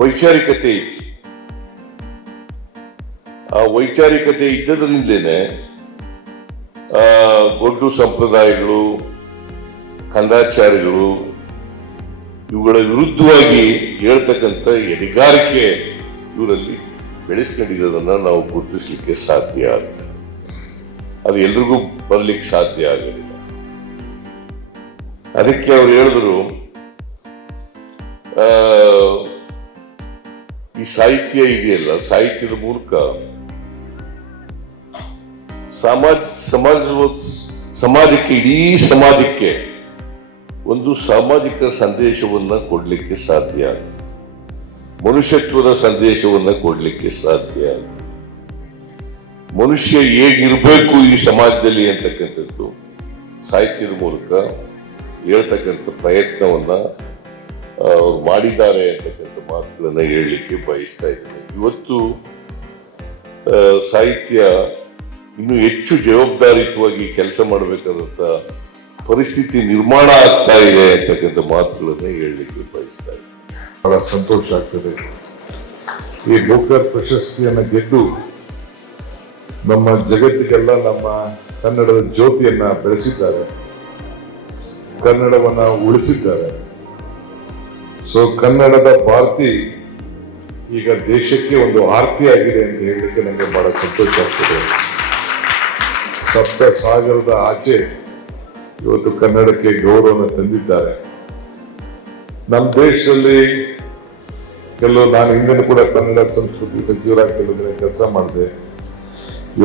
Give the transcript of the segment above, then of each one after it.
ವೈಚಾರಿಕತೆ ಇತ್ತು. ಆ ವೈಚಾರಿಕತೆ ಇದ್ದದ್ರಿಂದಲೇ ಗೊಡ್ಡು ಸಂಪ್ರದಾಯಗಳು, ಕಂದಾಚಾರಗಳು ಇವುಗಳ ವಿರುದ್ಧವಾಗಿ ಹೇಳ್ತಕ್ಕಂಥ ಎಡೆಗಾರಿಕೆ ಇವರಲ್ಲಿ ಬೆಳೆಸ್ಕೊಂಡಿರೋದನ್ನ ನಾವು ಗುರುತಿಸ್ಲಿಕ್ಕೆ ಸಾಧ್ಯ ಆಗ್ತದೆ. ಅದು ಎಲ್ರಿಗೂ ಬರ್ಲಿಕ್ಕೆ ಸಾಧ್ಯ ಆಗಲಿಲ್ಲ. ಅದಕ್ಕೆ ಅವ್ರು ಹೇಳಿದ್ರು, ಈ ಸಾಹಿತ್ಯ ಇದೆಯಲ್ಲ, ಸಾಹಿತ್ಯದ ಮೂಲಕ ಸಮಾಜಕ್ಕೆ, ಇಡೀ ಸಮಾಜಕ್ಕೆ ಒಂದು ಸಾಮಾಜಿಕ ಸಂದೇಶವನ್ನ ಕೊಡ್ಲಿಕ್ಕೆ ಸಾಧ್ಯ ಆಗ್ತದೆ. ಮನುಷ್ಯತ್ವದ ಸಂದೇಶವನ್ನ ಕೊಡ್ಲಿಕ್ಕೆ ಸಾಧ್ಯ ಆಗ್ತದೆ. ಮನುಷ್ಯ ಹೇಗಿರ್ಬೇಕು ಈ ಸಮಾಜದಲ್ಲಿ ಅಂತಕ್ಕಂಥದ್ದು ಸಾಹಿತ್ಯದ ಮೂಲಕ ಹೇಳ್ತಕ್ಕಂಥ ಪ್ರಯತ್ನವನ್ನ ಅವ್ರು ಮಾಡಿದ್ದಾರೆ ಅಂತಕ್ಕಂಥ ಮಾತುಗಳನ್ನ ಹೇಳಲಿಕ್ಕೆ ಬಯಸ್ತಾ ಇದ್ದೇನೆ. ಇವತ್ತು ಸಾಹಿತ್ಯ ಇನ್ನು ಹೆಚ್ಚು ಜವಾಬ್ದಾರಿಯುತವಾಗಿ ಕೆಲಸ ಮಾಡಬೇಕಾದಂತ ಪರಿಸ್ಥಿತಿ ನಿರ್ಮಾಣ ಆಗ್ತಾ ಇದೆ ಅಂತಕ್ಕಂಥ ಮಾತುಗಳನ್ನ ಹೇಳಲಿಕ್ಕೆ ಬಯಸ್ತಾ ಇದ್ದೇನೆ. ಬಹಳ ಸಂತೋಷ ಆಗ್ತದೆ. ಈ ಬೂಕರ್ ಪ್ರಶಸ್ತಿಯನ್ನು ಗೆದ್ದು ನಮ್ಮ ಜಗತ್ತಿಗೆಲ್ಲ ನಮ್ಮ ಕನ್ನಡದ ಜ್ಯೋತಿಯನ್ನ ಬೆಳೆಸಿದ್ದಾರೆ, ಕನ್ನಡವನ್ನ ಉಳಿಸಿದ್ದಾರೆ. ಸೊ ಕನ್ನಡದ ಭಾರತಿ ಈಗ ದೇಶಕ್ಕೆ ಒಂದು ಆರ್ತಿ ಆಗಿದೆ ಅಂತ ಹೇಳಲಿಕ್ಕೆ ನನಗೆ ಬಹಳ ಸಂತೋಷ ಆಗ್ತದೆ. ಸಪ್ತ ಸಾಗರದ ಆಚೆ ಇವತ್ತು ಕನ್ನಡಕ್ಕೆ ಗೌರವವನ್ನು ತಂದಿದ್ದಾರೆ. ನಮ್ಮ ದೇಶದಲ್ಲಿ ನಾನು ಹಿಂದೆ ಕೂಡ ಕನ್ನಡ ಸಂಸ್ಕೃತಿ ಸಚಿವರಾಗಿ ಕೆಲವು ದಿನ ಕೆಲಸ ಮಾಡಿದೆ.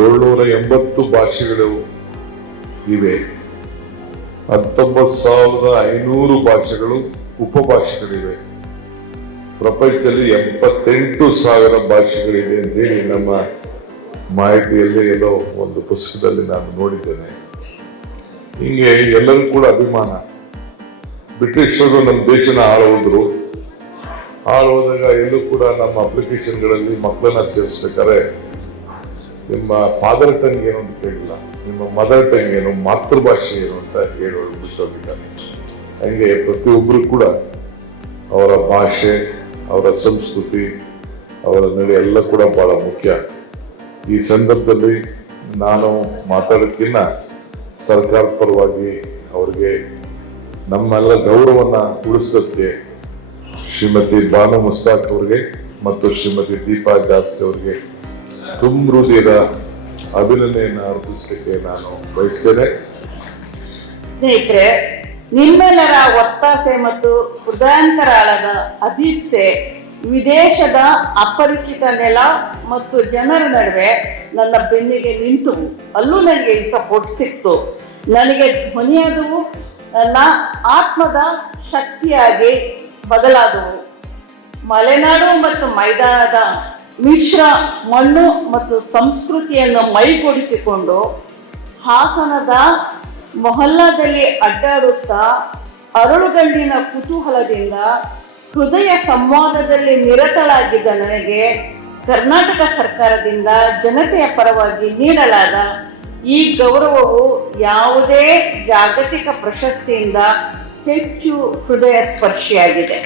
780 ಭಾಷೆಗಳು ಇವೆ. 19,500 ಭಾಷೆಗಳು ಉಪಭಾಷೆಗಳಿವೆ. ಪ್ರಪಂಚದಲ್ಲಿ 88,000 ಭಾಷೆಗಳಿವೆ ಅಂತ ಹೇಳಿ ನಮ್ಮ ಮಾಹಿತಿಯಲ್ಲಿ ಎಲ್ಲೋ ಒಂದು ಪುಸ್ತಕದಲ್ಲಿ ನಾನು ನೋಡಿದ್ದೇನೆ. ಹಿಂಗೆ ಎಲ್ಲರೂ ಕೂಡ ಅಭಿಮಾನ. ಬ್ರಿಟಿಷರು ನಮ್ಮ ದೇಶನ ಆಳುವುದ್ರು. ಆಳುವುದಾಗ ಎಲ್ಲೂ ಕೂಡ ನಮ್ಮ ಅಪ್ಲಿಕೇಶನ್ಗಳಲ್ಲಿ ಮಕ್ಕಳನ್ನ ಸೇರಿಸ್ಬೇಕಾದ್ರೆ ನಿಮ್ಮ ಫಾದರ್ ಟಂಗ್ ಏನು ಅಂತ ಕೇಳಿಲ್ಲ, ನಿಮ್ಮ ಮದರ್ ಟಂಗ್ ಏನು, ಮಾತೃಭಾಷೆ ಏನು ಅಂತ ಹೇಳೋದು ಬಿಟ್ಟೋಗಿದ್ದಾನೆ. ಹಂಗೆ ಪ್ರತಿಯೊಬ್ಬರು ಕೂಡ ಅವರ ಭಾಷೆ, ಅವರ ಸಂಸ್ಕೃತಿ, ಅವರ ನಡೆ ಎಲ್ಲ ಕೂಡ ಬಹಳ ಮುಖ್ಯ. ಈ ಸಂದರ್ಭದಲ್ಲಿ ನಾನು ಮಾತಾಡೋಕ್ಕಿಂತ ಸರ್ಕಾರದ ಪರವಾಗಿ ಅವರಿಗೆ ನಮ್ಮೆಲ್ಲ ಗೌರವನ್ನ ಉಳಿಸೋದಕ್ಕೆ ಶ್ರೀಮತಿ ಬಾನು ಮುಸ್ತಾಕ್ ಅವರಿಗೆ ಮತ್ತು ಶ್ರೀಮತಿ ದೀಪಾ ಜಾಸ್ತಿ ಅವರಿಗೆ ತುಂಬ ಹೃದಯದ ಅಭಿನಂದನೆಯನ್ನು ಅರ್ಪಿಸಲಿಕ್ಕೆ ನಾನು ಬಯಸ್ತೇನೆ. ಸ್ನೇಹಿತರೆ, ನಿಮ್ಮೆಲ್ಲರ ಒತ್ತಾಸೆ ಮತ್ತು ಹೃದಯಾಂತರಾಳದ ಅಭೀಪ್ಸೆ ವಿದೇಶದ ಅಪರಿಚಿತ ನೆಲ ಮತ್ತು ಜನರ ನಡುವೆ ನನ್ನ ಬೆನ್ನಿಗೆ ನಿಂತು ಅಲ್ಲೂ ನನಗೆ ಈ ಸಪೋರ್ಟ್ ಸಿಕ್ತು. ನನಗೆ ಧ್ವನಿಯಾದವು, ನನ್ನ ಆತ್ಮದ ಶಕ್ತಿಯಾಗಿ ಬದಲಾದವು. ಮಲೆನಾಡು ಮತ್ತು ಮೈದಾನದ ಮಿಶ್ರ ಮಣ್ಣು ಮತ್ತು ಸಂಸ್ಕೃತಿಯನ್ನು ಮೈಗೂಡಿಸಿಕೊಂಡು ಹಾಸನದ ಮೊಹಲ್ಲಾದಲ್ಲಿ ಅಡ್ಡಾಡುತ್ತಾ ಅರಳುಗಣ್ಣಿನ ಕುತೂಹಲದಿಂದ ಹೃದಯ ಸಂವಾದದಲ್ಲಿ ನಿರತಳಾಗಿದ್ದ ನನಗೆ ಕರ್ನಾಟಕ ಸರ್ಕಾರದಿಂದ ಜನತೆಯ ಪರವಾಗಿ ನೀಡಲಾದ ಈ ಗೌರವವು ಯಾವುದೇ ಜಾಗತಿಕ ಪ್ರಶಸ್ತಿಯಿಂದ ಹೆಚ್ಚು ಹೃದಯ ಸ್ಪರ್ಶಿಯಾಗಿದೆ.